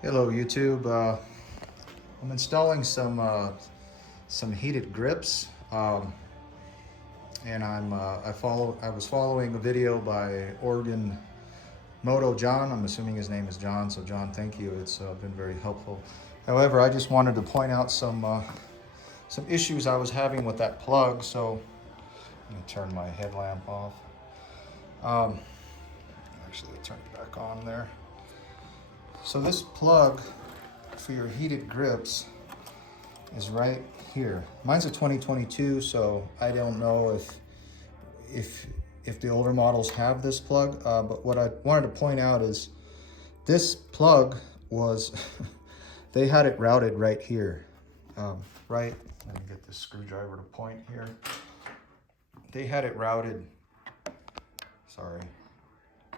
Hello YouTube. I'm installing some heated grips, and I was following a video by Oregon Moto John. I'm assuming his name is John. So John, thank you. It's been very helpful. However, I just wanted to point out some issues I was having with that plug. So let me turn my headlamp off. Um, Actually, turn it back on there. So this plug for your heated grips is right here. Mine's a 2022, so I don't know if the older models have this plug. But what I wanted to point out is this plug was they had it routed right here. Right. Let me get this screwdriver to point here. They had it routed. Sorry,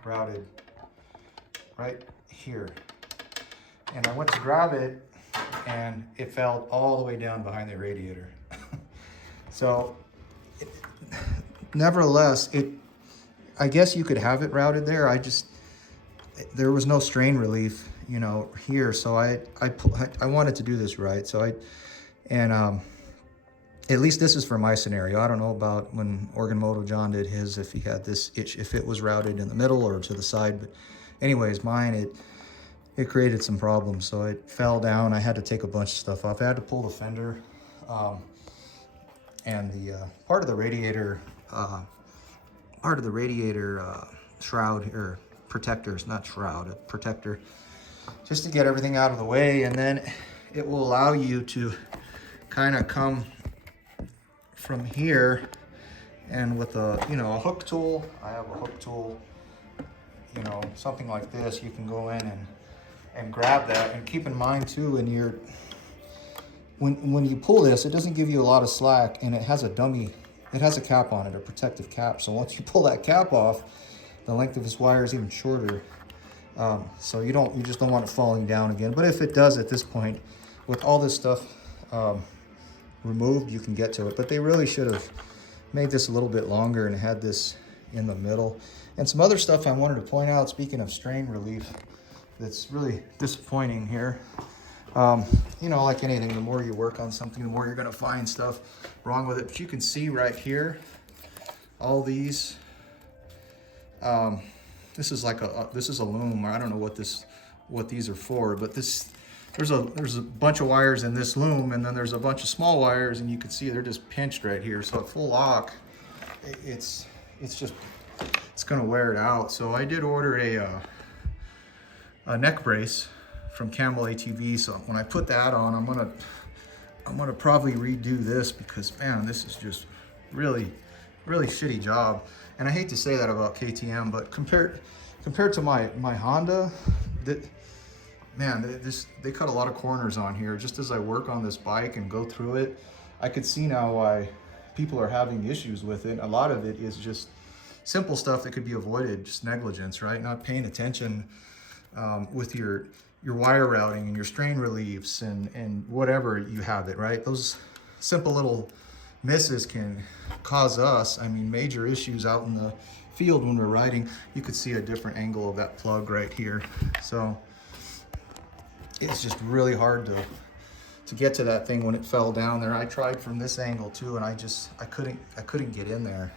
routed right here. And I went to grab it and it fell all the way down behind the radiator. So nevertheless, I guess you could have it routed there. There was no strain relief, here. So I wanted to do this right. So at least this is for my scenario. I don't know about when Oregon Moto John did his, if he had this itch, if it was routed in the middle or to the side. But anyways, mine, it created some problems. So it fell down. I had to take a bunch of stuff off. I had to pull the fender and the part of the radiator shroud, or protectors, not shroud, a protector, just to get everything out of the way. And then it will allow you to kind of come from here, and with a hook tool, I have a hook tool, something like this, you can go in and grab that. And keep in mind too, when you pull this, it doesn't give you a lot of slack, and it has a cap on it, a protective cap. So once you pull that cap off, the length of this wire is even shorter. So you just don't want it falling down again. But if it does at this point, with all this stuff removed, you can get to it. But they really should have made this a little bit longer and had this in the middle. And some other stuff I wanted to point out, speaking of strain relief, that's really disappointing here. Like anything, the more you work on something, the more you're going to find stuff wrong with it. But you can see right here, all these, this is a loom. I don't know what these are for, but there's a bunch of wires in this loom, and then there's a bunch of small wires, and you can see they're just pinched right here. So at full lock, it's going to wear it out. So I did order a neck brace from Campbell ATV. So when I put that on, I'm gonna probably redo this, because man, this is just really shitty job. And I hate to say that about KTM, but compared to my Honda, they cut a lot of corners on here. Just as I work on this bike and go through it, I could see now why people are having issues with it. A lot of it is just simple stuff that could be avoided, just negligence, right? Not paying attention with your wire routing and your strain reliefs and whatever you have it, right? Those simple little misses can cause us, major issues out in the field when we're riding. You could see a different angle of that plug right here. So it's just really hard to get to that thing when it fell down there. I tried from this angle too, and I couldn't get in there.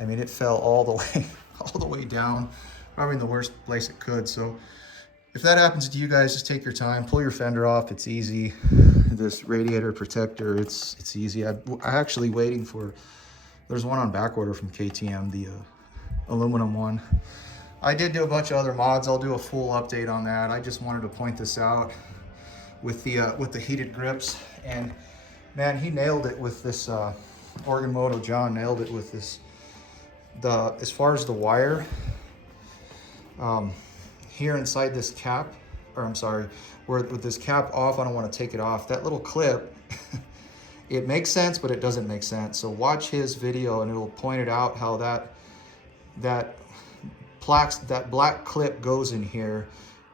It fell all the way down, probably in the worst place it could. So if that happens to you guys, just take your time, pull your fender off. It's easy. This radiator protector, it's easy. I'm actually waiting for, there's one on back order from KTM, the aluminum one. I did do a bunch of other mods. I'll do a full update on that. I just wanted to point this out with the heated grips. And man, he nailed it with this, Oregon Moto John nailed it with this, as far as the wire, here inside this cap, or I'm sorry, with this cap off, I don't want to take it off. That little clip, it makes sense, but it doesn't make sense. So watch his video and it'll point it out how that black clip goes in here,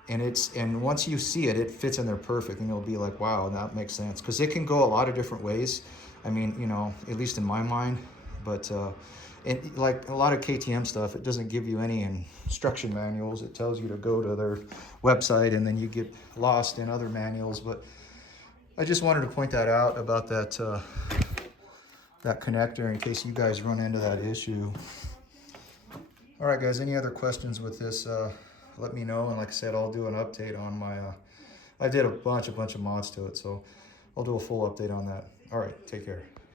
and once you see it, it fits in there perfect, and you'll be like, wow, that makes sense. Because it can go a lot of different ways. At least in my mind, but And like a lot of KTM stuff, it doesn't give you any instruction manuals. It tells you to go to their website and then you get lost in other manuals. But I just wanted to point that out about that that connector in case you guys run into that issue. All right, guys, any other questions with this, let me know. And like I said, I'll do an update on my, I did a bunch of mods to it, so I'll do a full update on that. All right, take care.